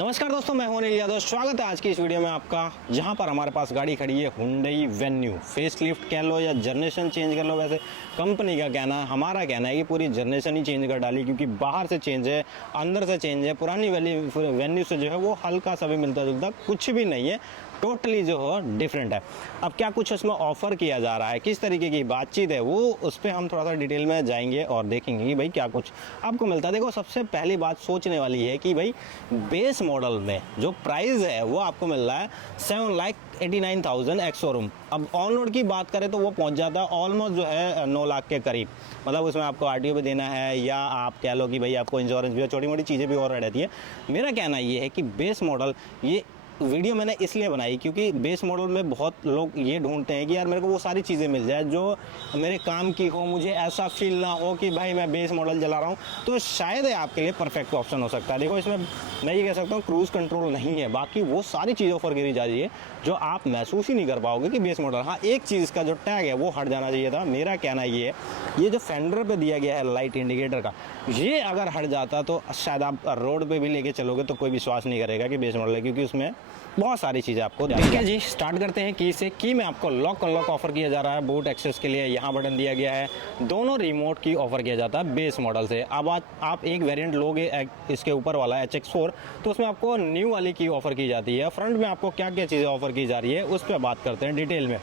नमस्कार दोस्तों, मैं हूं अनिल यादव। स्वागत है आज की इस वीडियो में आपका, जहां पर हमारे पास गाड़ी खड़ी है Hyundai Venue। फेस लिफ्ट कह लो या जनरेशन चेंज कर लो, वैसे कंपनी का कहना है, हमारा कहना है कि पूरी जनरेशन ही चेंज कर डाली, क्योंकि बाहर से चेंज है, अंदर से चेंज है। पुरानी वेन्यू से जो है वो हल्का सा भी मिलता जुलता कुछ भी नहीं है, टोटली जो है डिफरेंट है। अब क्या कुछ उसमें ऑफर किया जा रहा है, किस तरीके की बातचीत है, वो उस पर हम थोड़ा सा डिटेल में जाएंगे और देखेंगे कि भाई क्या कुछ आपको मिलता है। देखो, सबसे पहली बात सोचने वाली है कि भाई बेस मॉडल में जो प्राइस है वो आपको मिल रहा है 7,89,000 एक्स शोरूम। अब ऑन रोड की बात करें तो वो पहुंच जाता है ऑलमोस्ट जो है 9 लाख के करीब। मतलब उसमें आपको आरटीओ भी देना है, या आप कह लो कि भाई आपको इंश्योरेंस भी, छोटी मोटी चीज़ें भी और रहती है। मेरा कहना ये है कि बेस मॉडल, ये वीडियो मैंने इसलिए बनाई क्योंकि बेस मॉडल में बहुत लोग ये ढूंढते हैं कि यार मेरे को वो सारी चीज़ें मिल जाए जो मेरे काम की हो, मुझे ऐसा फील ना हो कि भाई मैं बेस मॉडल चला रहा हूँ, तो शायद आपके लिए परफेक्ट ऑप्शन हो सकता है। देखो, इसमें मैं ये कह सकता हूँ क्रूज़ कंट्रोल नहीं है, बाकी वो सारी चीज़ ऑफर करी जा रही है जो आप महसूस ही नहीं कर पाओगे कि बेस मॉडल। हाँ, एक चीज़ का जो टैग है वो हट जाना चाहिए था। मेरा कहना ये है, ये जो फेंडर पे दिया गया है लाइट इंडिकेटर का, ये अगर हट जाता तो शायद आप रोड पे भी लेके चलोगे तो कोई विश्वास नहीं करेगा कि बेस मॉडल है, क्योंकि उसमें बहुत सारी चीज़ें आपको। ठीक है जी, स्टार्ट करते हैं की से। की में आपको लॉक अनलॉक ऑफर किया जा रहा है, बूट एक्सेस के लिए यहाँ बटन दिया गया है, दोनों रिमोट की ऑफर किया जाता है बेस मॉडल से। अब आप एक वेरिएंट लोगे इसके ऊपर वाला HX4, तो उसमें आपको न्यू वाली की ऑफर की जाती है। फ्रंट में आपको क्या क्या चीज़ें ऑफर की जा रही है उस पर बात करते हैं डिटेल में।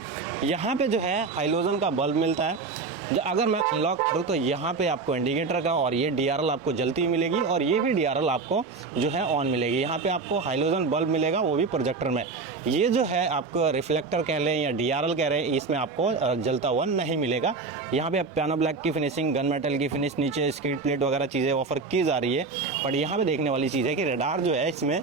यहाँ पे जो है हाइलोजन का बल्ब मिलता है। अगर मैं अनलॉक करूँ तो यहाँ पे आपको इंडिकेटर का और ये DRL आपको जलती हुई मिलेगी, और ये भी DRL आपको जो है ऑन मिलेगी। यहाँ पे आपको हाइलोजन बल्ब मिलेगा, वो भी प्रोजेक्टर में। ये जो है आपको रिफ्लेक्टर कह लें या DRL कह रहे हैं, इसमें आपको जलता हुआ नहीं मिलेगा। यहाँ पे पियानो ब्लैक की फिनिशिंग, गन मेटल की फिनिश, नीचे स्किड प्लेट वगैरह चीज़ें ऑफर की जा रही है। बट यहाँ पे देखने वाली चीज़ है कि रडार जो है इसमें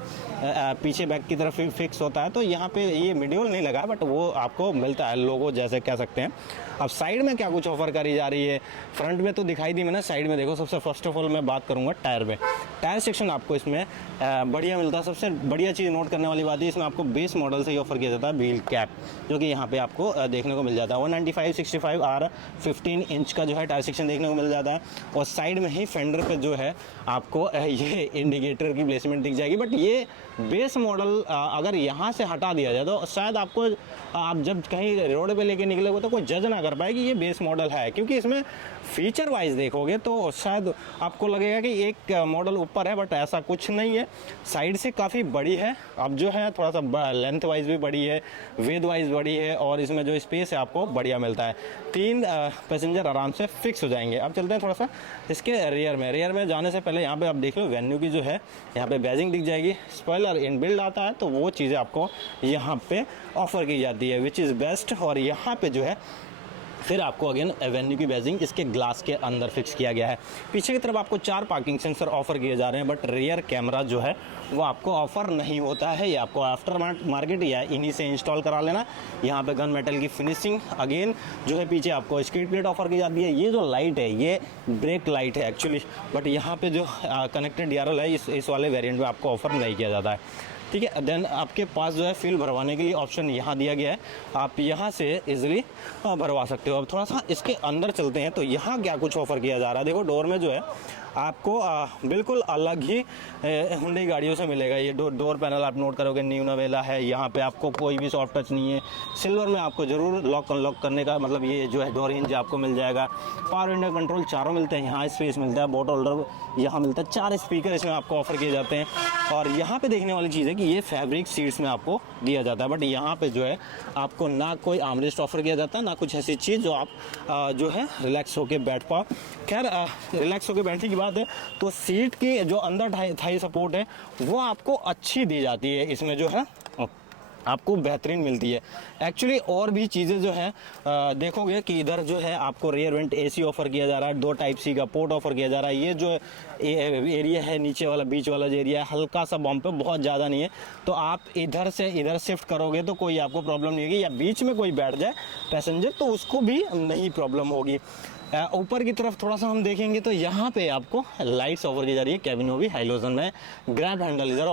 पीछे बैक की तरफ फिक्स होता है, तो यहाँ पे ये मीडियल नहीं लगा, बट वो आपको मिलता है, लोगो जैसे कह सकते हैं। अब साइड में क्या कुछ ऑफर करी जा रही है, फ्रंट में तो दिखाई दी मैंने, साइड में देखो। सबसे फर्स्ट ऑफ ऑल मैं बात करूंगा टायर में। टायर सेक्शन आपको इसमें बढ़िया मिलता है। सबसे बढ़िया चीज़ नोट करने वाली बात है, इसमें आपको बेस मॉडल से ही ऑफर किया जाता है व्हील कैप, जो कि यहाँ पे आपको देखने को मिल जाता है। 195/65 R 15 इंच का जो है टायर सेक्शन देखने को मिल जाता है। और साइड में ही फेंडर पे जो है आपको ये इंडिकेटर की प्लेसमेंट दिख जाएगी। बट ये बेस मॉडल अगर यहाँ से हटा दिया जाए तो शायद आपको, आप जब कहीं रोड पे लेके निकलोगे तो कोई जज ना कर पाए कि ये बेस मॉडल है, क्योंकि इसमें फीचर वाइज देखोगे तो शायद आपको लगेगा कि एक मॉडल ऊपर है, बट ऐसा कुछ नहीं है। साइड से काफ़ी बड़ी है, अब जो है थोड़ा सा लेंथ वाइज भी बड़ी है, वेथ वाइज बड़ी है, और इसमें जो स्पेस है आपको बढ़िया मिलता है। 3 पैसेंजर आराम से फिक्स हो जाएंगे। अब चलते हैं थोड़ा सा इसके रियर में जाने से पहले यहाँ पे आप देख लो वेन्यू की जो है यहाँ पे बैजिंग दिख जाएगी। स्पॉइलर इनबिल्ड आता है, तो वो चीज़ें आपको यहाँ पे ऑफर की जाती है, विच इज़ बेस्ट। और यहाँ पे जो है फिर आपको अगेन वेन्यू की बैजिंग इसके ग्लास के अंदर फिक्स किया गया है। पीछे की तरफ आपको 4 पार्किंग सेंसर ऑफर किए जा रहे हैं, बट रियर कैमरा जो है वो आपको ऑफर नहीं होता है, ये आपको आफ्टर मार्केट या इन्हीं से इंस्टॉल करा लेना। यहाँ पे गन मेटल की फिनिशिंग अगेन जो है, पीछे आपको स्किड प्लेट ऑफर की जाती है। ये जो लाइट है ये ब्रेक लाइट है एक्चुअली, बट यहाँ पे जो कनेक्टेड DRL है इस वाले वेरिएंट में आपको ऑफर नहीं किया जाता है। ठीक है, देन आपके पास जो है फ्यूल भरवाने के लिए ऑप्शन यहाँ दिया गया है, आप यहाँ से इजीली भरवा सकते हो। अब थोड़ा सा इसके अंदर चलते हैं, तो यहाँ क्या कुछ ऑफर किया जा रहा है। देखो, डोर में जो है आपको बिल्कुल अलग ही Hyundai गाड़ियों से मिलेगा। ये डोर पैनल आप नोट करोगे न्यू नवेला है, यहाँ पे आपको कोई भी सॉफ्ट टच नहीं है। सिल्वर में आपको ज़रूर लॉक अनलॉक करने का, मतलब ये जो है डोर हिंज आपको मिल जाएगा। पावर विंडो कंट्रोल चारों मिलते हैं, यहाँ स्पेस मिलता है, बोट होल्डर यहाँ मिलता है, 4 स्पीकर इसमें आपको ऑफर किए जाते हैं। और यहाँ पे देखने वाली चीज़ है कि ये फैब्रिक सीट्स में आपको दिया जाता है, बट यहाँ पे जो है आपको ना कोई आर्मरेस्ट ऑफर किया जाता है, ना कुछ ऐसी चीज़ जो आप जो है रिलैक्स होकर बैठ पाओ। खैर, रिलैक्स होकर बैठने की बात है तो सीट की जो अंदर थाई सपोर्ट है वो आपको अच्छी दी जाती है, इसमें जो है आपको बेहतरीन मिलती है एक्चुअली। और भी चीज़ें जो हैं देखोगे कि इधर जो है आपको रियर वेंट AC ऑफर किया जा रहा है, 2 टाइप C का पोर्ट ऑफर किया जा रहा है। ये जो एरिया है नीचे वाला, बीच वाला जो एरिया है, हल्का सा बम्प है, बहुत ज़्यादा नहीं है, तो आप इधर से इधर शिफ्ट करोगे तो कोई आपको प्रॉब्लम नहीं होगी, या बीच में कोई बैठ जाए पैसेंजर तो उसको भी नहीं प्रॉब्लम होगी। ऊपर की तरफ थोड़ा सा हम देखेंगे तो यहाँ पे आपको लाइट्स ऑफर की जा रही है, कैबिन में भी हाइलोजन में, ग्रैब हैंडल इधर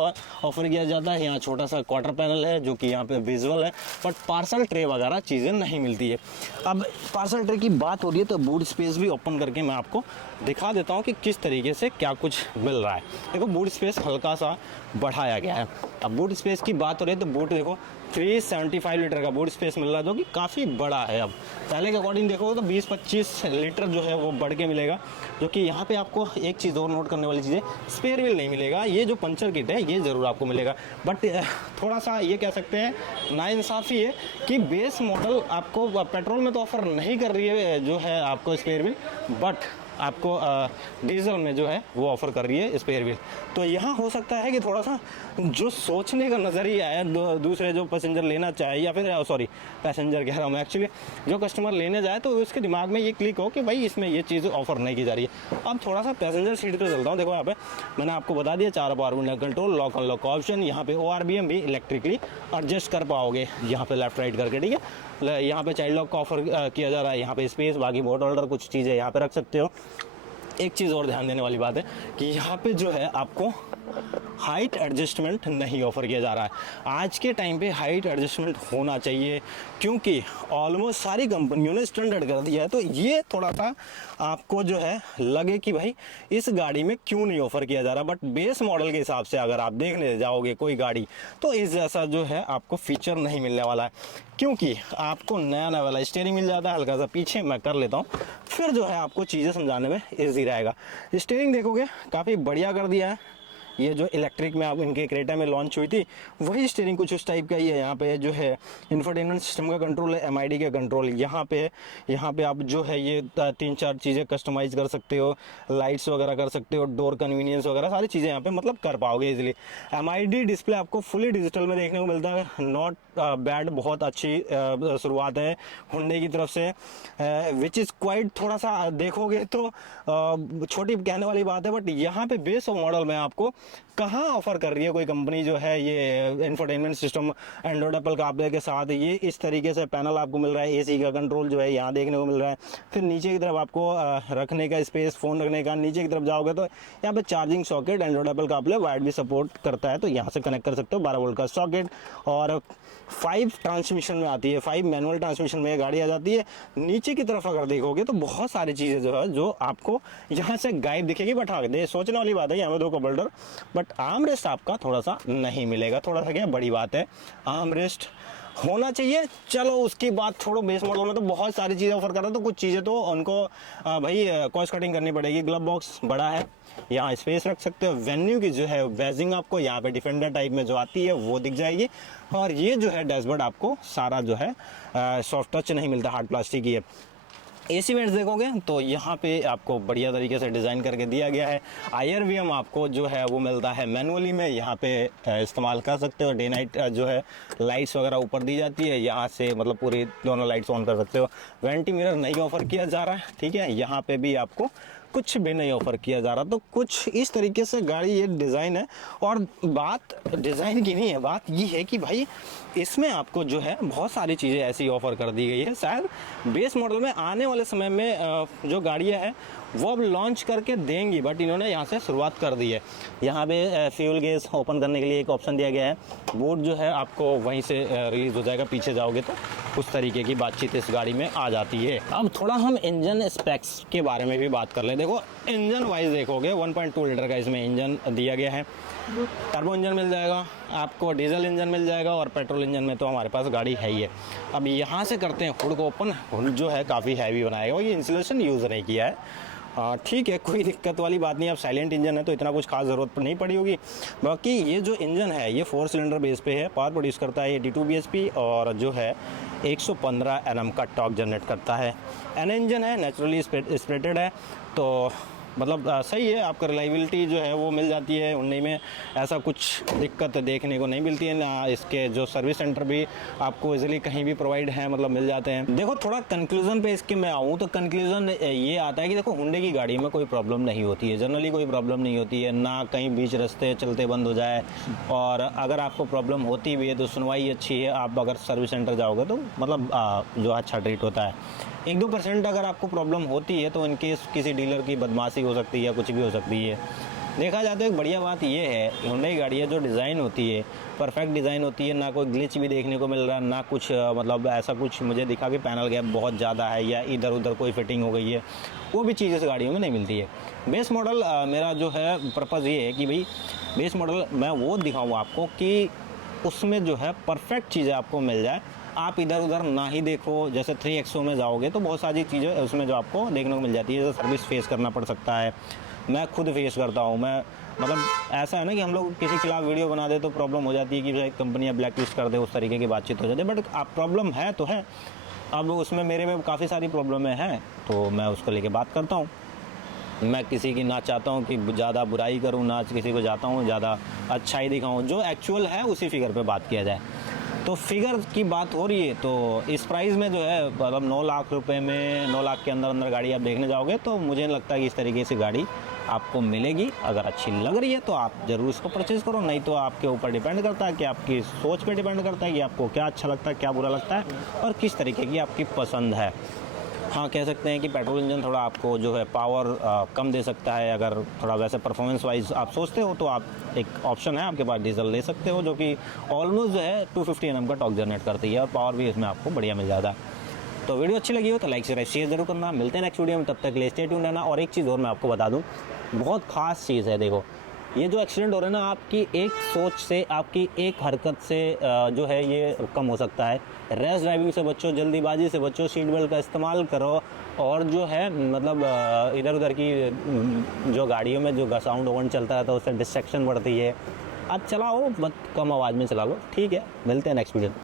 ऑफर किया जाता है, यहाँ छोटा सा क्वार्टर पैनल है जो कि यहाँ पे विजुअल है, बट पार्सल ट्रे वगैरह चीज़ें नहीं मिलती है। अब पार्सल ट्रे की बात हो रही है तो बूट स्पेस भी ओपन करके मैं आपको दिखा देता हूँ कि किस तरीके से क्या कुछ मिल रहा है। देखो बूट स्पेस हल्का सा बढ़ाया गया है। अब बूट स्पेस की बात हो रही है तो बूट देखो 375 लीटर का बूट स्पेस मिल रहा है जो कि काफ़ी बड़ा है। अब पहले के अकॉर्डिंग देखोगे तो 20-25 लीटर जो है वो बढ़ के मिलेगा, जो कि यहाँ पे आपको एक चीज़ और नोट करने वाली चीज़ है, स्पेयर व्हील नहीं मिलेगा। ये जो पंचर किट है ये ज़रूर आपको मिलेगा, बट थोड़ा सा ये कह सकते हैं नाइंसाफ़ी है कि बेस मॉडल आपको पेट्रोल में तो ऑफ़र नहीं कर रही है जो है आपको स्पेयर व्हील, बट आपको डीजल में जो है वो ऑफ़र कर रही है स्पेयर व्हील। तो यहाँ हो सकता है कि थोड़ा सा जो सोचने का नज़रिया है दूसरे जो पैसेंजर लेना चाहे, या फिर सॉरी पैसेंजर कह रहा हूँ मैं, एक्चुअली जो कस्टमर लेने जाए तो उसके दिमाग में ये क्लिक हो कि भाई इसमें ये चीज़ ऑफ़र नहीं की जा रही है। अब थोड़ा सा पैसेंजर सीट पर चलता हूँ। देखो यहाँ पे मैंने आपको बता दिया 4 power window control, lock unlock option, यहाँ पे ORBM भी इलेक्ट्रिकली एडजस्ट कर पाओगे यहाँ पे लेफ्ट राइट करके, ठीक है। यहाँ पे चाइल्ड लॉक का ऑफर किया जा रहा है, यहाँ पे स्पेस, बाकी बोट होल्डर कुछ चीज़ें यहाँ पे रख सकते हो। एक चीज़ और ध्यान देने वाली बात है कि यहाँ पे जो है आपको हाइट एडजस्टमेंट नहीं ऑफ़र किया जा रहा है। आज के टाइम पे हाइट एडजस्टमेंट होना चाहिए, क्योंकि ऑलमोस्ट सारी कंपनियों ने स्टैंडर्ड कर दिया है। तो ये थोड़ा सा आपको जो है लगे कि भाई इस गाड़ी में क्यों नहीं ऑफ़र किया जा रहा, बट बेस मॉडल के हिसाब से अगर आप देखने जाओगे कोई गाड़ी तो इस जैसा जो है आपको फीचर नहीं मिलने वाला है, क्योंकि आपको नया वाला स्टीयरिंग मिल जाता है। हल्का सा पीछे मैं कर लेता हूँ, फिर जो है आपको चीज़ें समझाने में ईजी रहेगा। स्टीयरिंग देखोगे काफ़ी बढ़िया कर दिया है। ये जो इलेक्ट्रिक में आप इनके क्रेटा में लॉन्च हुई थी वही स्टीयरिंग कुछ उस टाइप का ही है। यहाँ पे जो है इंफोटेनमेंट सिस्टम का कंट्रोल है, MID का कंट्रोल यहाँ पे आप जो है ये 3-4 चीज़ें कस्टमाइज़ कर सकते हो, लाइट्स वगैरह कर सकते हो, डोर कन्वीनियंस वगैरह सारी चीज़ें यहाँ पे मतलब कर पाओगे इजीली। MID डिस्प्ले आपको फुली डिजिटल में देखने को मिलता है, नॉट बैड, बहुत अच्छी शुरुआत है हुंडई की तरफ से, विच इज़ क्वाइट, थोड़ा सा देखोगे तो छोटी कहने वाली बात है, बट यहाँ पे बेस मॉडल में आपको कहाँ ऑफर कर रही है कोई कंपनी जो है ये infotainment system Android Apple CarPlay के साथ। ये इस तरीके से पैनल आपको मिल रहा है, AC का कंट्रोल जो है यहाँ देखने को मिल रहा है। फिर नीचे की तरफ आपको रखने का स्पेस, फ़ोन रखने का, नीचे की तरफ जाओगे तो यहाँ पे charging socket, Android Apple CarPlay wide भी सपोर्ट करता है, तो यहाँ से कनेक्ट कर सकते हो। 12 वोल्ट का सॉकेट, और 5 ट्रांसमिशन में आती है, 5 मैनुअल ट्रांसमिशन में गाड़ी आ जाती है। नीचे की तरफ अगर देखोगे तो बहुत सारी चीज़ें जो है जो आपको यहाँ से गायब दिखेगी, बट हाँ सोचने वाली बात है यहाँ पे 2 cup holder, but arm rest आपका थोड़ा सा नहीं मिलेगा। थोड़ा सा क्या बड़ी बात है, आर्म रेस्ट होना चाहिए। चलो उसकी बात छोड़ो, बेस मॉडल में तो बहुत सारी चीज़ें ऑफर कर रहा है, तो कुछ चीज़ें तो उनको भाई कॉस्ट कटिंग करनी पड़ेगी। ग्लव बॉक्स बड़ा है, यहाँ स्पेस रख सकते हो। वेन्यू की जो है वेजिंग आपको यहाँ पे डिफेंडर टाइप में जो आती है वो दिख जाएगी, और ये जो है डैशबोर्ड आपको सारा जो है सॉफ्ट टच नहीं मिलता, हार्ड प्लास्टिक की है। AC वेंट्स देखोगे तो यहाँ पे आपको बढ़िया तरीके से डिज़ाइन करके दिया गया है। IRVM आपको जो है वो मिलता है मैनुअली में, यहाँ पे इस्तेमाल कर सकते हो। डे नाइट जो है लाइट्स वगैरह ऊपर दी जाती है, यहाँ से मतलब पूरी दोनों लाइट्स ऑन कर सकते हो। वेंटी मिरर नहीं ऑफर किया जा रहा है, ठीक है। यहाँ पे भी आपको कुछ भी नहीं ऑफर किया जा रहा, तो कुछ इस तरीके से गाड़ी ये डिज़ाइन है। और बात डिज़ाइन की नहीं है, बात ये है कि भाई इसमें आपको जो है बहुत सारी चीज़ें ऐसी ऑफ़र कर दी गई है। शायद बेस मॉडल में आने वाले समय में जो गाड़ियाँ हैं वो अब लॉन्च करके देंगी, बट इन्होंने यहाँ से शुरुआत कर दी है। यहाँ पे फ्यूल गैस ओपन करने के लिए एक ऑप्शन दिया गया है। बोर्ड जो है आपको वहीं से रिलीज़ हो जाएगा, पीछे जाओगे तो उस तरीके की बातचीत इस गाड़ी में आ जाती है। अब थोड़ा हम इंजन स्पेक्स के बारे में भी बात कर लें। देखो इंजन वाइज देखोगे 1.2 लीटर का इसमें इंजन दिया गया है। टर्बो इंजन मिल जाएगा आपको, डीजल इंजन मिल जाएगा, और पेट्रोल इंजन में तो हमारे पास गाड़ी है ही है। अब यहाँ से करते हैं हुड को ओपन। हुड जो है काफ़ी हैवी बनाएगा, और ये इंसुलेशन यूज़ नहीं किया है। ठीक है, कोई दिक्कत वाली बात नहीं। अब साइलेंट इंजन है तो इतना कुछ खास ज़रूरत नहीं पड़ी होगी। बाकी ये जो इंजन है ये 4 सिलेंडर बेस पे है, पावर प्रोड्यूस करता है 82 bhp, और जो है 115 Nm का टॉर्क जनरेट करता है। एन इंजन है, नेचुरली स्प्रेटेड है, तो मतलब सही है, आपका रिलायबिलिटी जो है वो मिल जाती है हुंडई में, ऐसा कुछ दिक्कत देखने को नहीं मिलती है ना। इसके जो सर्विस सेंटर भी आपको इजीली कहीं भी प्रोवाइड है, मतलब मिल जाते हैं। देखो थोड़ा कंक्लूजन पे इसके मैं आऊँ तो कंक्लूजन ये आता है कि देखो हुंडई की गाड़ी में कोई प्रॉब्लम नहीं होती है, जनरली कोई प्रॉब्लम नहीं होती है, ना कहीं बीच रास्ते चलते बंद हो जाए, और अगर आपको प्रॉब्लम होती भी है तो सुनवाई अच्छी है। आप अगर सर्विस सेंटर जाओगे तो मतलब जो अच्छा ट्रीट होता है। 1-2% अगर आपको प्रॉब्लम होती है तो इनकेस किसी डीलर की बदमाशी हो सकती है या कुछ भी हो सकती है। देखा जाए तो एक बढ़िया बात ये है, हुंडई गाड़ी है जो डिज़ाइन होती है परफेक्ट डिज़ाइन होती है, ना कोई ग्लिच भी देखने को मिल रहा है, ना कुछ मतलब ऐसा कुछ मुझे दिखा कि पैनल गैप बहुत ज़्यादा है या इधर उधर कोई फिटिंग हो गई है, वो भी चीज़ इस गाड़ियों में नहीं मिलती है। बेस मॉडल मेरा जो है पर्पज़ ये है कि भाई बेस मॉडल मैं वो दिखाऊँ आपको कि उसमें जो है परफेक्ट चीज़ें आपको मिल जाए, आप इधर उधर ना ही देखो। जैसे 3XO में जाओगे तो बहुत सारी चीज़ें उसमें जो आपको देखने को मिल जाती है, जैसे सर्विस फेस करना पड़ सकता है, मैं खुद फेस करता हूँ। मैं मतलब ऐसा है ना कि हम लोग किसी के खिलाफ वीडियो बना दे तो प्रॉब्लम हो जाती है कि कंपनियाँ ब्लैक लिस्ट कर दे, उस तरीके की बातचीत हो जाती है, बट आप प्रॉब्लम है तो है। अब उसमें मेरे में काफ़ी सारी प्रॉब्लमें हैं तो मैं उसको लेके बात करता हूँ। मैं किसी की ना चाहता हूँ कि ज़्यादा बुराई करूँ, ना किसी को चाहता हूँ ज़्यादा अच्छाई दिखाऊँ, जो एक्चुअल है उसी फिगर पे बात किया जाए। तो फिगर की बात हो रही है तो इस प्राइस में जो है मतलब 9 लाख रुपए में 9 लाख के अंदर अंदर गाड़ी आप देखने जाओगे तो मुझे नहीं लगता कि इस तरीके से गाड़ी आपको मिलेगी। अगर अच्छी लग रही है तो आप ज़रूर इसको परचेज़ करो, नहीं तो आपके ऊपर डिपेंड करता है कि आपकी सोच पे डिपेंड करता है कि आपको क्या अच्छा लगता है, क्या बुरा लगता है और किस तरीके की आपकी पसंद है। हाँ, कह सकते हैं कि पेट्रोल इंजन थोड़ा आपको जो है पावर कम दे सकता है। अगर थोड़ा वैसे परफॉर्मेंस वाइज आप सोचते हो तो आप एक ऑप्शन है आपके पास, डीजल ले सकते हो, जो कि ऑलमोस्ट जो है 250 Nm का टॉर्क जनरेट करती है और पावर भी इसमें आपको बढ़िया मिल जाता है। तो वीडियो अच्छी लगी हो तो लाइक शेयर जरूर करना। मिलते हैं नेक्स्ट वीडियो में, तब तक के लिए स्टे ट्यून्ड रहना। और एक चीज़ और मैं आपको बता दूँ, बहुत ख़ास चीज़ है, देखो ये जो एक्सीडेंट हो रहा है ना, आपकी एक सोच से, आपकी एक हरकत से जो है ये कम हो सकता है। रैश ड्राइविंग से बचो, जल्दीबाजी से बचो, सीट बेल्ट का इस्तेमाल करो, और जो है मतलब इधर उधर की जो गाड़ियों में जो साउंड वाउंड चलता रहता है उससे डिस्ट्रैक्शन बढ़ती है। अब चलाओ मत, कम आवाज़ में चला लो, ठीक है। मिलते हैं नेक्स्ट वीडियो।